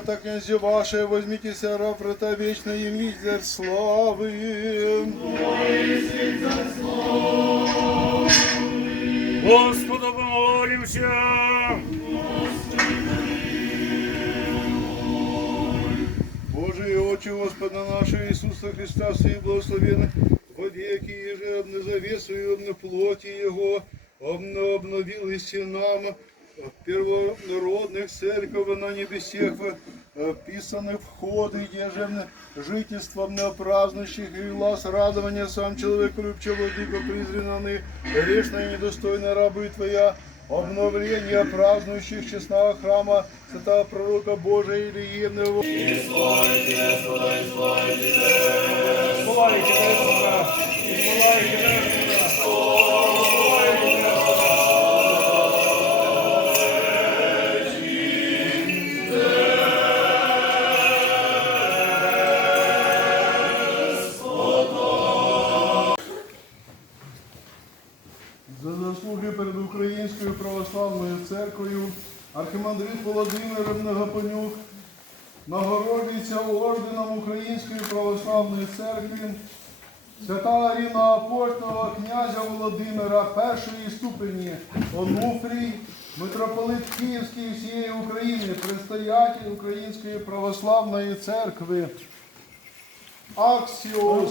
князе ваше, возьмите сера врата вечно и мизер славы. Господу помолимся. Божий Отче Господа нашего Иисуса Христа, все благословенны во веки, еже обна завесую, обна плоти Его, обновились и нам первонародных церков на небесех, вписаны входы, еже жительством на празднующих и глаз радования сам человек любче владыка презренный, грешная и недостойная рабы Твоя, обновление празднующих честного храма святого пророка Божия Ильиного. Славите Господа. За заслуги перед Українською православною церквою архімандрит Володимир Многопонюк нагороджується орденом Української православної церкви свята Аріна Апостолова князя Володимира першої ступені Онуфрій, митрополит Київський всієї України, предстоятель Української православної церкви. Аксіос.